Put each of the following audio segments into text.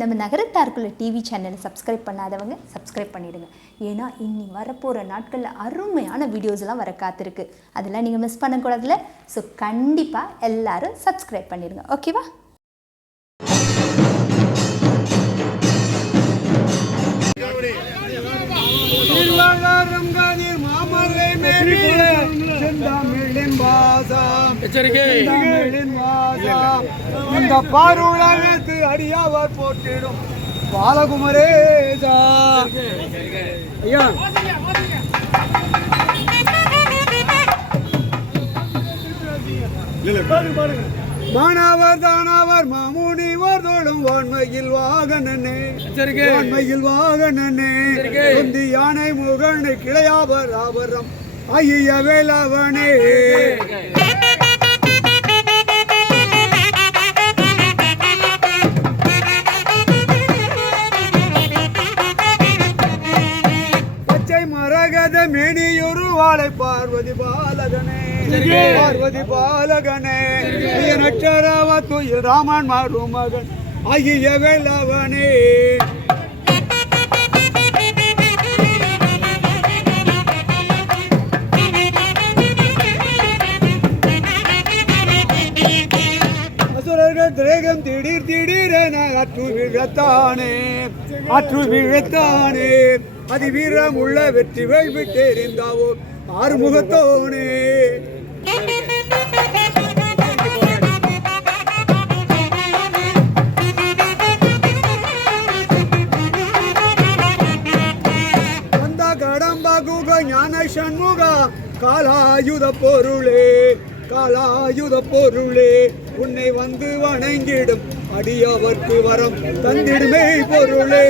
நம்ம நகரத்தாருக்குள்ள டிவி சேனலை சப்ஸ்கிரைப் பண்ணாதவங்க சப்ஸ்கிரைப் பண்ணிடுங்க. ஏன்னா இன்னி வரப்போகிற நாட்களில் அருமையான வீடியோஸ் எல்லாம் வர காத்திருக்கு. அதெல்லாம் நீங்கள் மிஸ் பண்ணக்கூடாதுல ஸோ கண்டிப்பாக எல்லாரும் சப்ஸ்கிரைப் பண்ணிடுங்க. ஓகேவா எச்சரிக்கை. இந்த பாருலகத்து அடியாவர் போட்டிடும் பாலகுமரேசா ஐயா. மாணவர் தானவர் மாமுனிவர் தோழும் வான்மையில் வாகனனே. வான்மையில் வாகனனே. தொந்தி யானை முகனை கிளையாவர் ஆபரம். ஐய வேலவனே மரகத மேனியொரு வாழை பார்வதி பாலகனே. பார்வதி பாலகனே. நட்சரவ துயில் ராமன் மருமகன். ஐய வேலவனே. திரேகம் திடீர் திடீரென அற்று விழத்தானே அற்று விழத்தானே அதிவீரம் உள்ள வெற்றி வேள்வி தெரிந்தாவோ ஆறுமுகத்தோனே. அந்த கடம்ப ஞான சண்முக காலாயுத பொருளே காலாயுத பொருளே. உன்னை வந்து வணங்கிடும் அடியவர்க்கு வரம் தந்திடுமே பொருளே.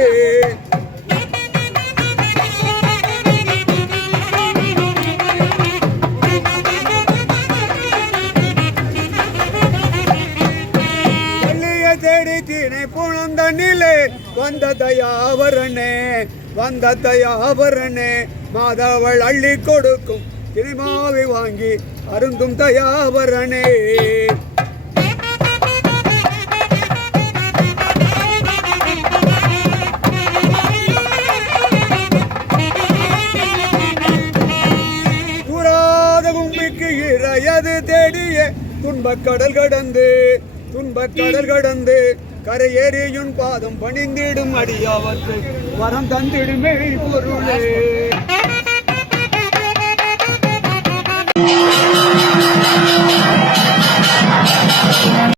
தேடி தீனை புணர்ந்த நிலை வந்த தயாவரனே வந்த தயாவரனே மாதவள் அள்ளி கொடுக்கும் தினைமாவை வாங்கி அருந்தும் தயாவரனே தூராத கும்பிக்கு இறையது தேடிய துன்பக் கடல் கடந்து துன்பக் கடல் கடந்து கரையேறியுன் பாதம் பணிந்திடும் அடியாவற்றை வரம் தந்திடுமே பொருளே.